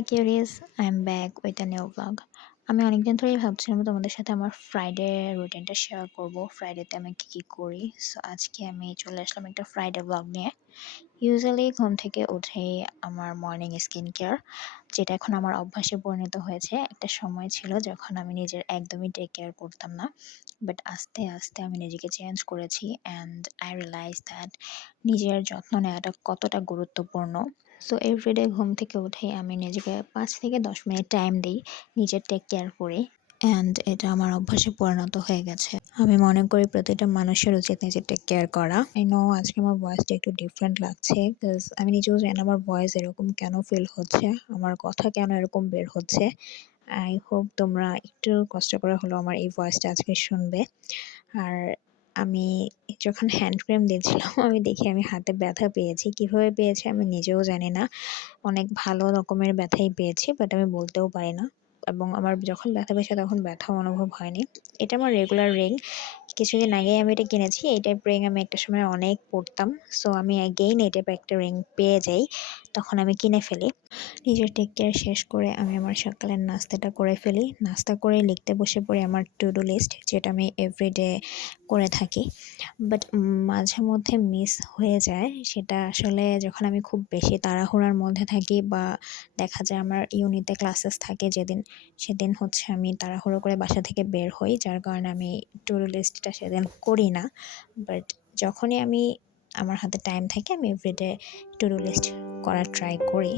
High curious, I am back with a new blog. আমি অনেকদিন ধরেই ভাবছিলাম তোমাদের সাথে আমার ফ্রাইডে রুটিনটা শেয়ার করব। ফ্রাইডেতে আমি কী করি। সো আজকে আমি চলে আসলাম একটা ফ্রাইডে ব্লগ নিয়ে। ইউজুয়ালি ঘুম থেকে উঠেই আমার মর্নিং স্কিন কেয়ার, যেটা এখন আমার অভ্যাসে পরিণত হয়েছে। একটা সময় ছিল যখন আমি নিজের একদমই টেক কেয়ার করতাম না, বাট আস্তে আস্তে আমি নিজেকে চেঞ্জ করেছি অ্যান্ড আই রিয়ালাইজ দ্যাট নিজের যত্ন নেওয়াটা কতটা গুরুত্বপূর্ণ। সো এভরিডে ঘুম থেকে উঠেই আমি নিজেকে ৫ থেকে ১০ মিনিট টাইম দিই নিজের টেক কেয়ার করে, অ্যান্ড এটা আমার অভ্যাসে পরিণত হয়ে গেছে। আমি মনে করি প্রতিটা মানুষের উচিত নিজের টেক কেয়ার করা। আই নো আজকে আমার ভয়েসটা একটু ডিফারেন্ট লাগছে, বিকজ আমি নিজেও জানি না আমার ভয়েস এরকম কেন ফিল হচ্ছে, আমার কথা কেন এরকম বের হচ্ছে। আই হোপ তোমরা একটু কষ্ট করে হলেও আমার এই ভয়েসটা আজকে শুনবে। আর আমি যখন হ্যান্ড ক্রিম দিচ্ছিলাম আমি দেখি আমি হাতে ব্যথা পেয়েছি। কিভাবে পেয়েছি আমি নিজেও জানি না। অনেক ভালো রকমের ব্যথাই পেয়েছি, বাট আমি বলতেও পারি না। এবং আমার যখন ব্যথা পেয়েছে তখন ব্যথাও অনুভব হয়নি। এটা আমার রেগুলার রিং। কিছুদিন আগেই আমি এটা কিনেছি। এই টাইপ রিং আমি একটা সময় অনেক পরতাম। সো আমি অ্যাগেইন এই টাইপের একটা রিং পেয়ে যাই, তখন আমি কিনে ফেলি। নিজের টেক কেয়ার শেষ করে আমি আমার সকালের নাস্তাটা করে ফেলি। নাস্তা করে লিখতে বসে পড়ি আমার টু ডু লিস্ট, যেটা আমি এভরিডে করে থাকি। বাট মাঝে মধ্যে মিস হয়ে যায়। সেটা আসলে যখন আমি খুব বেশি তাড়াহুড়ার মধ্যে থাকি, বা দেখা যায় আমার ইউনিতে ক্লাসেস থাকে যেদিন, সেদিন হচ্ছে আমি তাড়াহুড়ো করে বাসা থেকে বের হই, যার কারণে আমি টু ডু লিস্টটা সেদিন করি না। বাট যখনই আমার হাতে টাইম থাকে আমি এভরিডে টু ডু লিস্ট করার ট্রাই করি।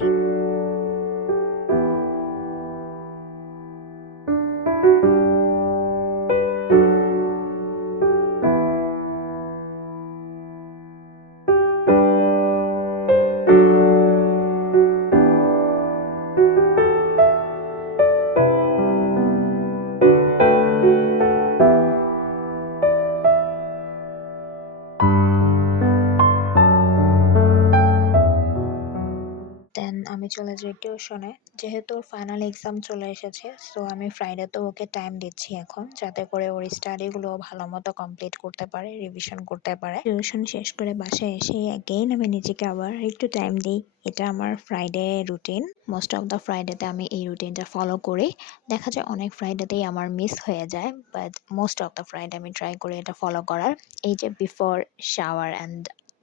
দেন আমি চলে যাই টিউশনে। যেহেতু ওর ফাইনাল এক্সাম চলে এসেছে, সো আমি ফ্রাইডেতেও ওকে টাইম দিচ্ছি এখন, যাতে করে ওর স্টাডিগুলো ভালো মতো কমপ্লিট করতে পারে, রিভিশন করতে পারে। টিউশন শেষ করে বাসায় এসেই অ্যাগেইন আমি নিজেকে আবার একটু টাইম দিই। এটা আমার Friday routine. Most of the ফ্রাইডেতে আমি এই রুটিনটা ফলো করি। দেখা যায় অনেক ফ্রাইডেতেই আমার মিস হয়ে যায়, but most of the Friday আমি ট্রাই করি এটা ফলো করার। এই যে before shower and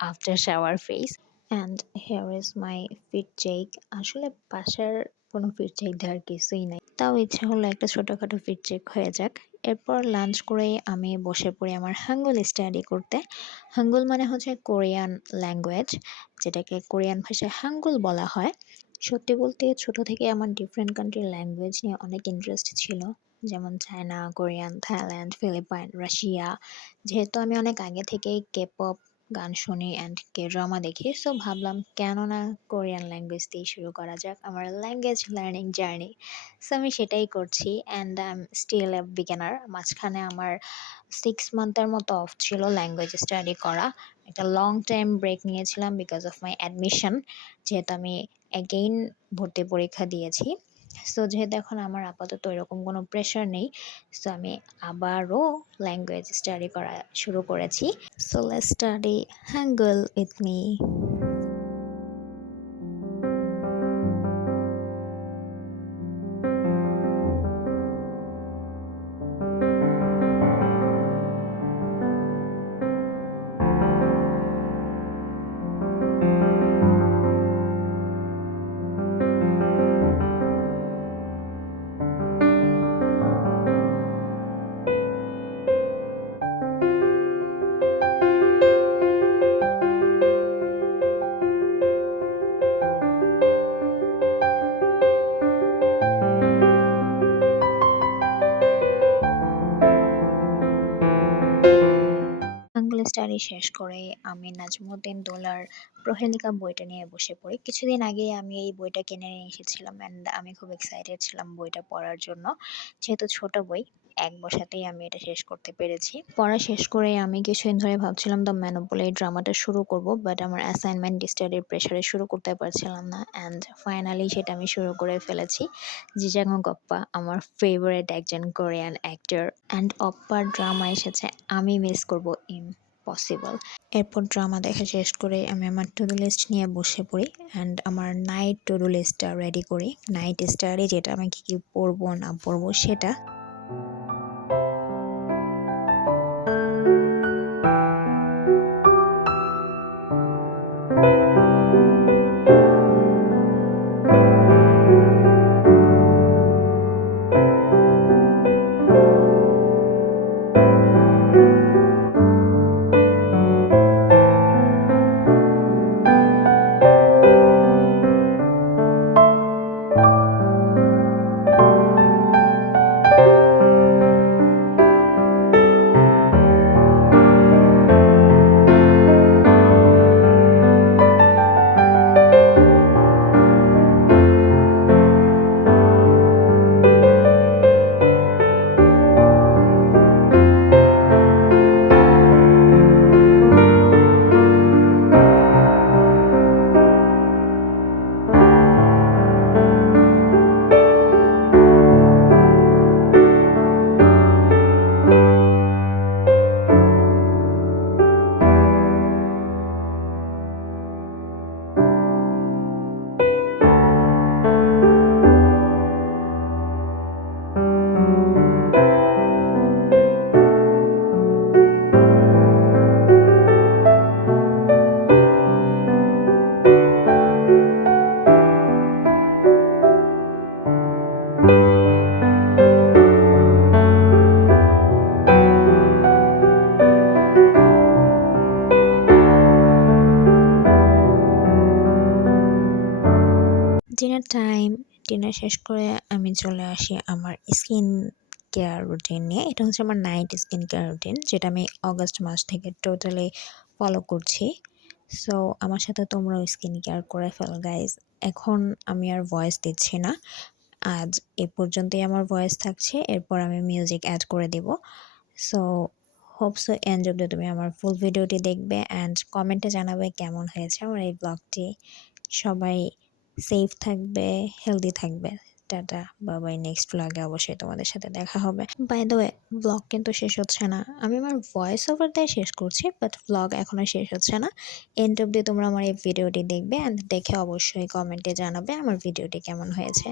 after shower phase. And here is my fit check. আসলে বাসার কোনো ফিট চেক দেওয়ার কিছুই নাই, তাও ইচ্ছা হলো একটা ছোটোখাটো ফিট চেক হয়ে যাক। এরপর লাঞ্চ করেই আমি বসে পড়ি আমার হাঙ্গল স্টাডি করতে। হাঙ্গল মানে হচ্ছে কোরিয়ান ল্যাঙ্গুয়েজ, যেটাকে কোরিয়ান ভাষায় হাঙ্গল বলা হয়। সত্যি বলতে ছোট থেকে আমার ডিফারেন্ট কান্ট্রির ল্যাঙ্গুয়েজ নিয়ে অনেক ইন্টারেস্ট ছিল, যেমন China, Korean, Thailand, Philippine, Russia. যেহেতু আমি অনেক আগে থেকেই কে পপ গান শুনি অ্যান্ড কে ড্রামা দেখি, সো ভাবলাম কেন না কোরিয়ান ল্যাঙ্গুয়েজ দিয়ে শুরু করা যাক আমার ল্যাঙ্গুয়েজ লার্নিং জার্নি। সো আমি সেটাই করছি and I am still a beginner. মাঝখানে আমার 6 মান্থের মতো অফ ছিল ল্যাঙ্গুয়েজ স্টাডি করা। একটা লং টাইম ব্রেক নিয়েছিলাম বিকজ অফ মাই অ্যাডমিশন, যেহেতু আমি অ্যাগেইন ভর্তি পরীক্ষা দিয়েছি। সো যেহেতু এখন আমার আপাতত এরকম কোনো প্রেশার নেই, সো আমি আবারও ল্যাঙ্গুয়েজ স্টাডি করা শুরু করেছি। So let's study Hangul with me. Hangul study শেষ করে আমি নাজমুদ্দিন দোলার প্রহেলিকা বইটা নিয়ে বসে পড়ি। কিছুদিন আগে আমি এই বইটা কিনে নিয়ে এসেছিলাম অ্যান্ড আমি খুব এক্সাইটেড ছিলাম বইটা পড়ার জন্য। যেহেতু ছোট বই, এক বসাতেই আমি এটা শেষ করতে পেরেছি। পড়া শেষ করে আমি কিছুদিন ধরে ভাবছিলাম দ্য ম্যান অফ বলে এই ড্রামাটা শুরু করব, বাট আমার অ্যাসাইনমেন্ট স্টাডির প্রেশারে শুরু করতে পারছিলাম না, অ্যান্ড ফাইনালি সেটা আমি শুরু করে ফেলেছি। জি জাং ওপ্পা আমার ফেভারিট একজন কোরিয়ান অ্যাক্টর, অ্যান্ড ওপ্পার ড্রামা এসেছে আমি মিস করব পসিবল। এরপর ড্রামা দেখা শেষ করে আমি আমার টু ডু লিস্ট নিয়ে বসে পড়ি অ্যান্ড আমার নাইট টু ডু লিস্টটা রেডি করি। নাইট স্টাডি, যেটা আমি কী পড়বো না পড়বো সেটা। Dinner time. ডিনার শেষ করে আমি চলে আসি আমার স্কিন কেয়ার রুটিন নিয়ে। এটা হচ্ছে আমার নাইট স্কিন কেয়ার রুটিন, যেটা আমি অগাস্ট মাস থেকে টোটালি ফলো করছি। সো আমার সাথে তোমরাও স্কিন কেয়ার করে ফেলো গাইজ। এখন আমি আর ভয়েস দিচ্ছি না, আজ এ পর্যন্তই আমার ভয়েস থাকছে, এরপর আমি মিউজিক অ্যাড করে দেব। সো হোপ সো এন্ড অব্দি তুমি আমার ফুল ভিডিওটি দেখবে অ্যান্ড কমেন্টে জানাবে কেমন হয়েছে আমার এই ব্লগটি। সবাই সেফ থাকবে, হেলদি থাকবে। টাটা, বাবাই। নেক্সট ব্লগে অবশ্যই তোমাদের সাথে দেখা হবে। বাই দ্য ওয়ে, ব্লগ কিন্তু শেষ হচ্ছে না। আমি আমার ভয়েস ওভার দিয়ে শেষ করছি, বাট ব্লগ এখনও শেষ হচ্ছে না। এন্ড অব্দি তোমরা আমার এই ভিডিওটি দেখবে অ্যান্ড দেখে অবশ্যই কমেন্টে জানাবে আমার ভিডিওটি কেমন হয়েছে।